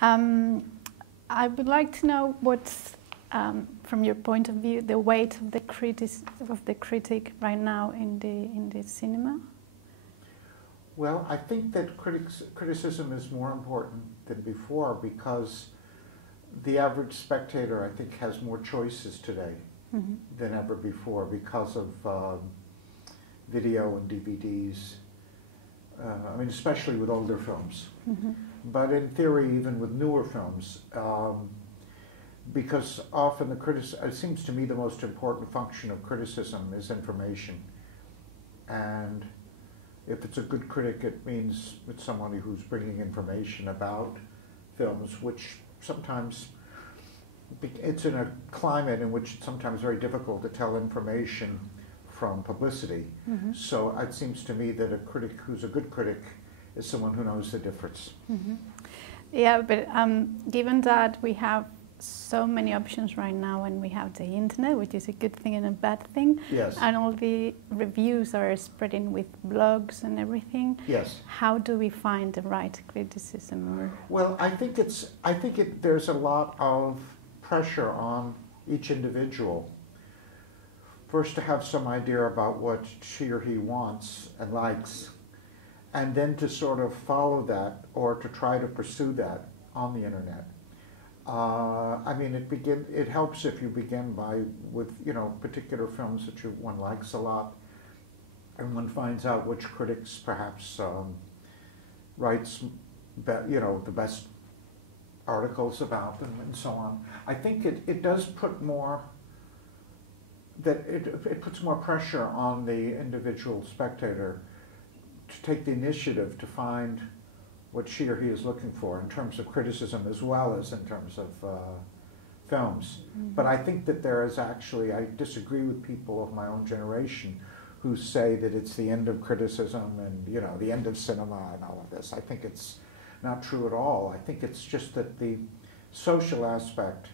I would like to know what's, from your point of view, the weight of the critic right now in the cinema. Well, I think that criticism is more important than before because the average spectator, I think, has more choices today than ever before because of video and DVDs. I mean, especially with older films. But in theory, even with newer films, because often it seems to me the most important function of criticism is information. And if it's a good critic, it means it's somebody who's bringing information about films, which sometimes, it's in a climate in which it's sometimes very difficult to tell information from publicity. So it seems to me that a critic who's a good critic is someone who knows the difference. Yeah, but given that we have so many options right now and we have the internet, which is a good thing and a bad thing, yes, and all the reviews are spreading with blogs and everything, yes, how do we find the right criticism? Well, I think there's a lot of pressure on each individual. First, to have some idea about what she or he wants and likes, and then to sort of follow that or to try to pursue that on the internet. I mean, it helps if you begin with particular films that one likes a lot, and one finds out which critics perhaps writes the best articles about them and so on. I think it does put more. It puts more pressure on the individual spectator to take the initiative to find what she or he is looking for in terms of criticism as well as in terms of films. But I think that there is actually, I disagree with people of my own generation who say that it's the end of criticism and the end of cinema and all of this. I think it's not true at all. I think it's just that the social aspect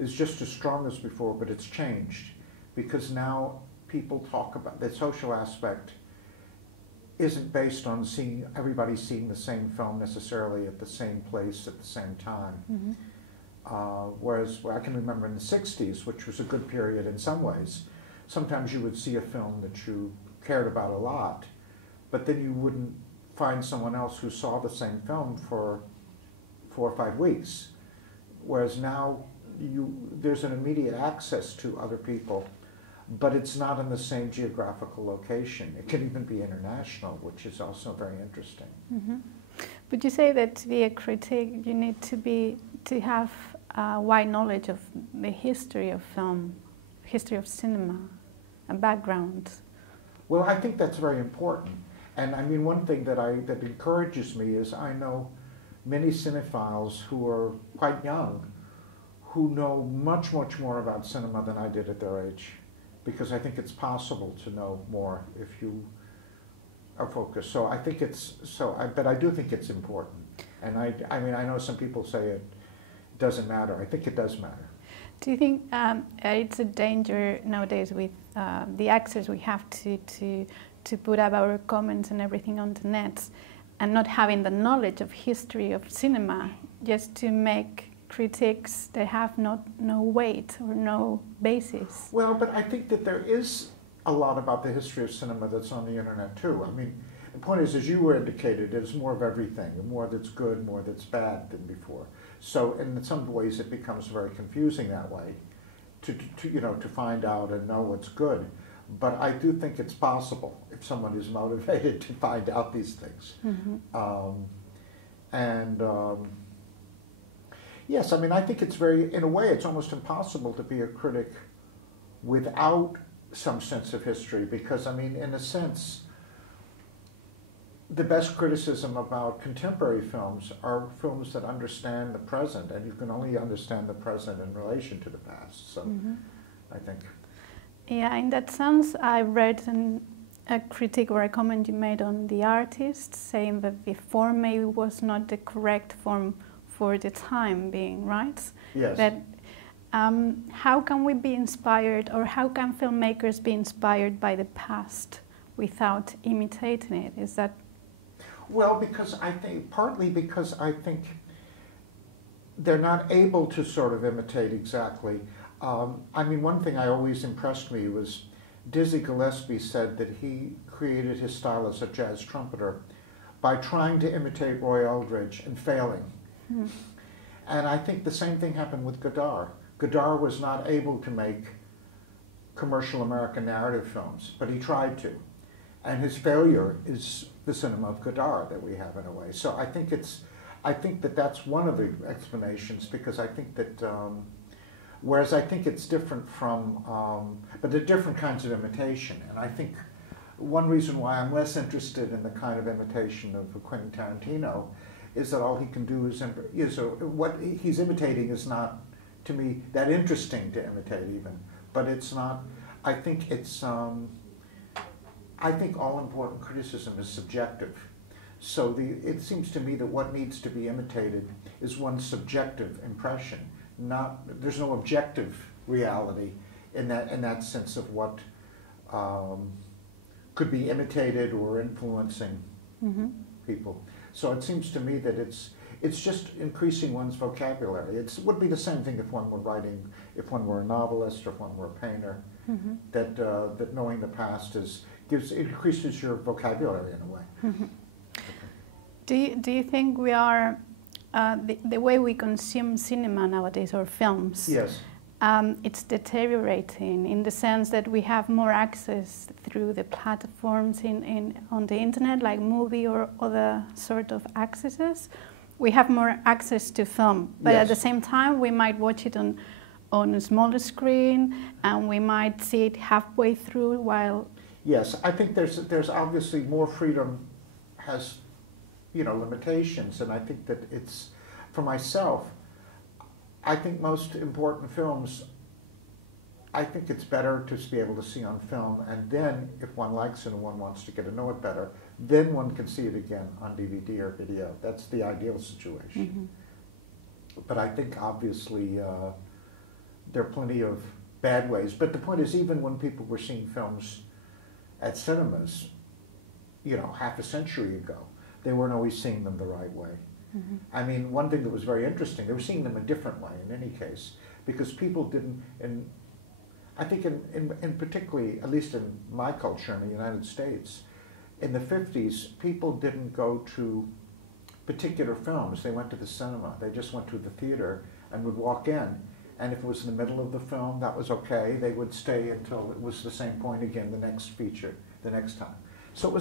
is just as strong as before, but it's changed. Because now people talk about the social aspect isn't based on everybody seeing the same film necessarily at the same place at the same time. Whereas I can remember in the 60s, which was a good period in some ways, sometimes you would see a film that you cared about a lot, but then you wouldn't find someone else who saw the same film for 4 or 5 weeks. Whereas now there's an immediate access to other people, but it's not in the same geographical location. It can even be international, which is also very interesting. Would you say that to be a critic, you need to have a wide knowledge of the history of film, history of cinema, a background? Well, I think that's very important. And I mean, one thing that encourages me is I know many cinephiles who are quite young who know much, much more about cinema than I did at their age. Because I think it's possible to know more if you are focused. So I think but I do think it's important. And I mean, I know some people say it doesn't matter. I think it does matter. Do you think it's a danger nowadays with the access we have to put up our comments and everything on the net, and not having the knowledge of history of cinema, just to make critiques that have no weight or no basis? Well, but I think that there is a lot about the history of cinema that's on the internet too. I mean, the point is, as you were indicated, it's more of everything, more that's good, more that's bad than before. So in some ways it becomes very confusing that way to find out and know what's good. But I do think it's possible if someone is motivated to find out these things. Yes, I mean, I think it's in a way, it's almost impossible to be a critic without some sense of history, because, I mean, in a sense, the best criticism about contemporary films are films that understand the present, and you can only understand the present in relation to the past, so I think. Yeah, in that sense, I read a critique or a comment you made on The Artist, saying that the form maybe was not the correct form for the time being, right? Yes. That how can we be inspired, or how can filmmakers be inspired by the past without imitating it? Is that? Well, partly because I think they're not able to sort of imitate exactly. I mean, one thing I always impressed me was Dizzy Gillespie said that he created his style as a jazz trumpeter by trying to imitate Roy Eldridge and failing. Mm. And I think the same thing happened with Godard. Godard was not able to make commercial American narrative films, but he tried to. And his failure is the cinema of Godard that we have in a way. So I think that that's one of the explanations, because I think that, whereas I think it's different from, but there are different kinds of imitation. And I think one reason why I'm less interested in the kind of imitation of Quentin Tarantino is that all he can do is what he's imitating is not, to me, that interesting to imitate even. But it's not, I think it's, I think all important criticism is subjective. So it seems to me that what needs to be imitated is one's subjective impression. There's no objective reality in that sense of what could be imitated or influencing people. So it seems to me that it's just increasing one's vocabulary. It would be the same thing if one were writing, if one were a novelist or if one were a painter. That knowing the past increases your vocabulary in a way. Do you think we are the way we consume cinema nowadays, or films? Yes. It's deteriorating in the sense that we have more access through the platforms on the internet, like movie or other sort of accesses. We have more access to film, but yes. At the same time, we might watch it on a smaller screen, and we might see it halfway through while. Yes, I think there's obviously more freedom has, limitations, and I think that it's, for myself, I think most important films, I think it's better to be able to see on film, and then if one likes it and one wants to get to know it better, then one can see it again on DVD or video. That's the ideal situation. But I think obviously there are plenty of bad ways. But the point is, even when people were seeing films at cinemas, half a century ago, they weren't always seeing them the right way. I mean, one thing that was very interesting, they were seeing them a different way in any case, because people didn't, I think in particularly, at least in my culture in the United States, in the 50s, people didn't go to particular films. They went to the cinema. They just went to the theater and would walk in. And if it was in the middle of the film, that was okay. They would stay until it was the same point again, the next feature, the next time. So it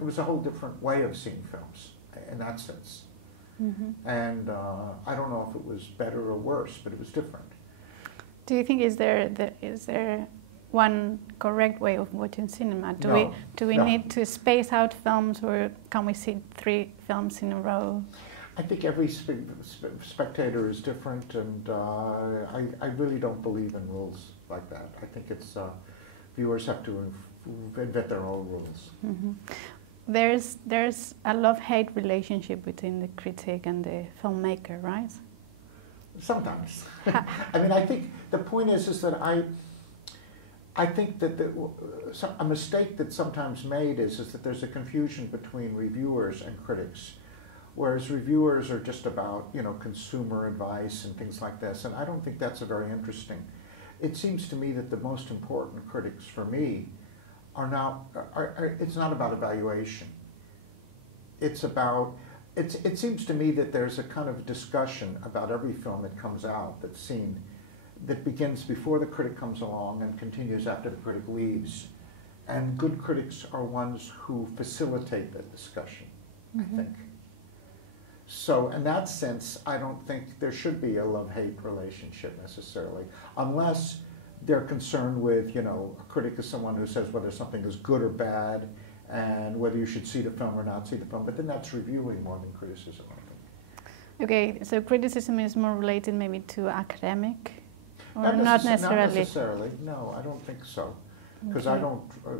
was a whole different way of seeing films in that sense. And I don't know if it was better or worse, but it was different. Do you think is there one correct way of watching cinema? Do we need to space out films, or can we see 3 films in a row? I think every spectator is different, and I really don't believe in rules like that. I think it's viewers have to invent their own rules. There's a love-hate relationship between the critic and the filmmaker, right? Sometimes. I mean, I think the point is that I think that a mistake that's sometimes made is that there's a confusion between reviewers and critics, whereas reviewers are just about, consumer advice and things like this, and I don't think that's very interesting. It seems to me that the most important critics for me it's not about evaluation. It's about, it seems to me that there's a kind of discussion about every film that comes out that's seen, that begins before the critic comes along and continues after the critic leaves. And good critics are ones who facilitate the discussion, I think. So in that sense, I don't think there should be a love-hate relationship necessarily, unless they're concerned with, a critic is someone who says whether something is good or bad and whether you should see the film or not see the film, but then that's reviewing more than criticism, I think. Okay, so criticism is more related maybe to academic, or not necessarily? Not necessarily, no, I don't think so. Because I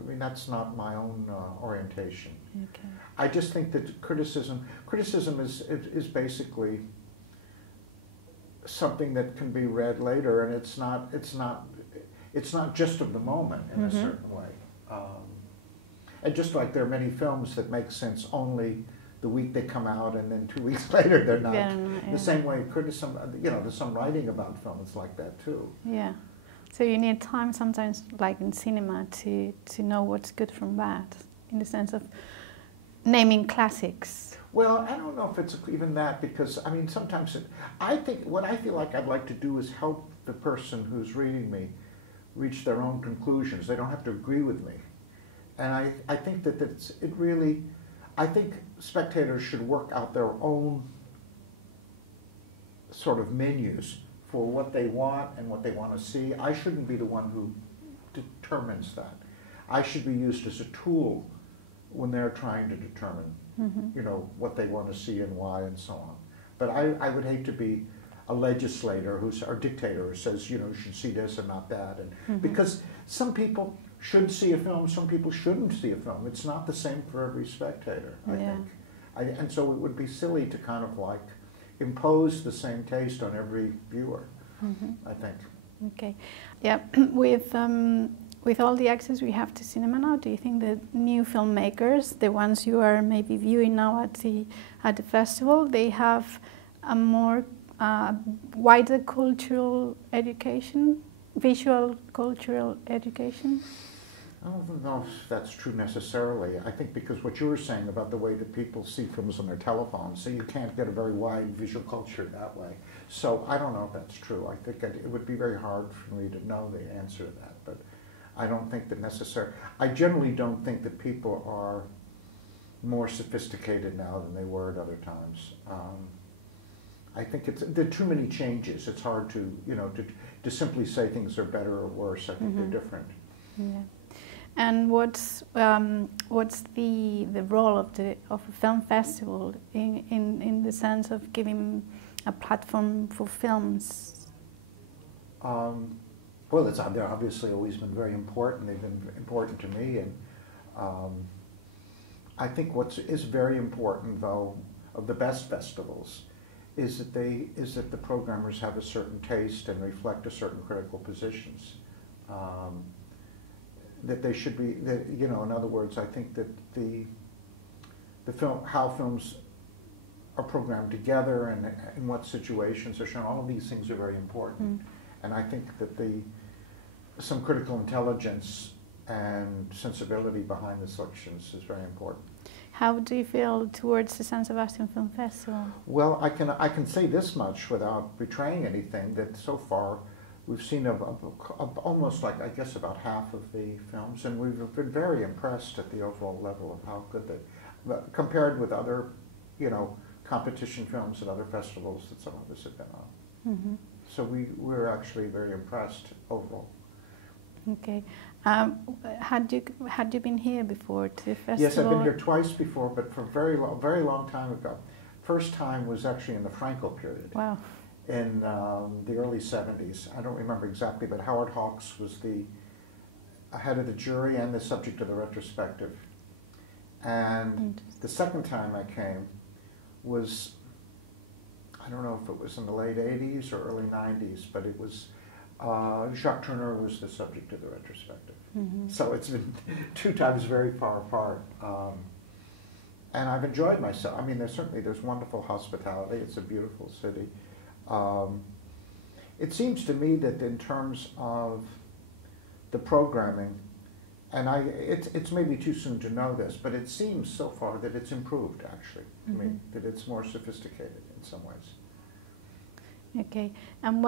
mean, that's not my own orientation. Okay. I just think that criticism is basically something that can be read later, and it's not just of the moment in a certain way. And just like there are many films that make sense only the week they come out, and then 2 weeks later they're not. Yeah, no, yeah. The same way criticism, there's some writing about film. It's like that too. Yeah. So you need time sometimes, like in cinema, to know what's good from bad, in the sense of naming classics. Well, I don't know if it's even that, because I mean sometimes I think what I feel like I'd like to do is help the person who's reading me reach their own conclusions. They don't have to agree with me, and I think that I think spectators should work out their own sort of menus for what they want and what they want to see. I shouldn't be the one who determines that. I should be used as a tool when they're trying to determine, what they want to see and why and so on. But I would hate to be a legislator or dictator who says, you should see this and not that. And because some people should see a film, some people shouldn't see a film. It's not the same for every spectator, I think. And so it would be silly to kind of like impose the same taste on every viewer, I think. Okay. Yeah, with all the access we have to cinema now, do you think that new filmmakers, the ones you are maybe viewing now at the festival, they have a more wider cultural education, visual cultural education? I don't know if that's true necessarily. I think because what you were saying about the way that people see films on their telephones, so you can't get a very wide visual culture that way. So I don't know if that's true. I think it would be very hard for me to know the answer to that, but I don't think that necessarily. I generally don't think that people are more sophisticated now than they were at other times. I think there are too many changes. It's hard to, to simply say things are better or worse. I think they're different. Yeah. And what's the role of a film festival in the sense of giving a platform for films? Well, they're obviously always been very important. They've been important to me, and I think what is very important, though, of the best festivals, is that the programmers have a certain taste and reflect a certain critical positions. That they should be, in other words, I think that how films are programmed together and in what situations they're shown, all of these things are very important. And I think that some critical intelligence and sensibility behind the selections is very important. How do you feel towards the San Sebastian Film Festival? Well, I can say this much without betraying anything, that so far we've seen almost like, I guess, about half of the films, and we've been very impressed at the overall level of how good compared with other, competition films at other festivals that some of us have been on. So we're actually very impressed overall. Okay. Had you been here before to the festival? Yes, I've been here twice before, but for a very long time ago. First time was actually in the Franco period. Wow. In the early 70s. I don't remember exactly, but Howard Hawks was the head of the jury and the subject of the retrospective. And the second time I came was, I don't know if it was in the late 80s or early 90s, but it was, Jacques Tourneur was the subject of the retrospective. So it's been two times very far apart. And I've enjoyed myself. I mean, there's wonderful hospitality. It's a beautiful city. It seems to me that in terms of the programming, and it's maybe too soon to know this, but it seems so far that it's improved, actually, to me, that it's more sophisticated in some ways. Okay, and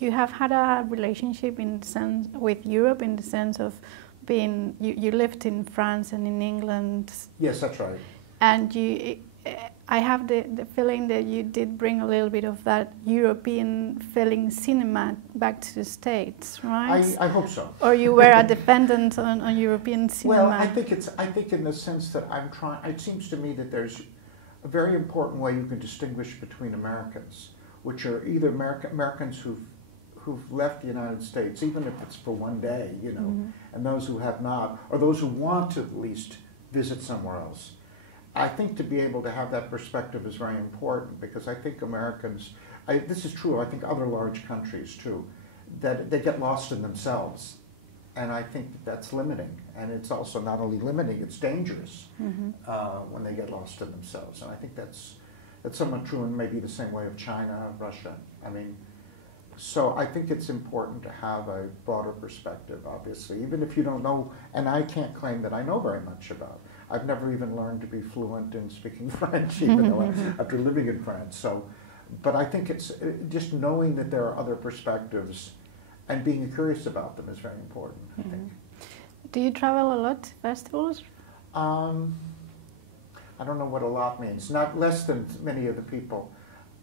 you have had a relationship with Europe in the sense of being, you lived in France and in England. Yes, that's right. And I have the feeling that you did bring a little bit of that European feeling cinema back to the States, right? I hope so. Or you were a dependent on European cinema? Well, I think in the sense that I'm trying, it seems to me that there's a very important way you can distinguish between Americans, which are either Americans who've left the United States, even if it's for one day, and those who have not, or those who want to at least visit somewhere else. I think to be able to have that perspective is very important, because I think Americans, this is true, I think other large countries too, that they get lost in themselves. And I think that that's limiting. And it's also not only limiting, it's dangerous when they get lost in themselves. And I think that's somewhat true in maybe the same way of China, Russia. I mean, so I think it's important to have a broader perspective, obviously, even if you don't know, and I can't claim that I know very much about. I've never even learned to be fluent in speaking French, even though after living in France. So, but I think it's just knowing that there are other perspectives and being curious about them is very important, I think. Do you travel a lot to festivals? I don't know what a lot means. Not less than many of the people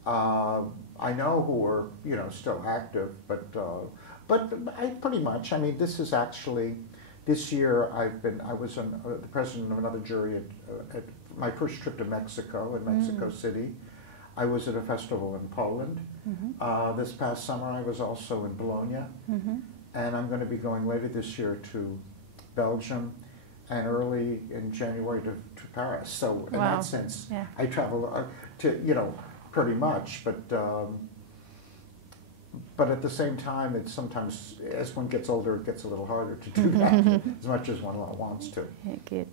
I know who are, you know, still active, but I pretty much. I mean, this is actually this year. I was the president of another jury at my first trip to Mexico in Mexico City. I was at a festival in Poland. This past summer, I was also in Bologna, and I'm going to be going later this year to Belgium, and early in January to Paris. So in that sense, I travel to, you know, pretty much, but at the same time, it's sometimes, as one gets older, it gets a little harder to do that as much as one wants to. Yeah, good.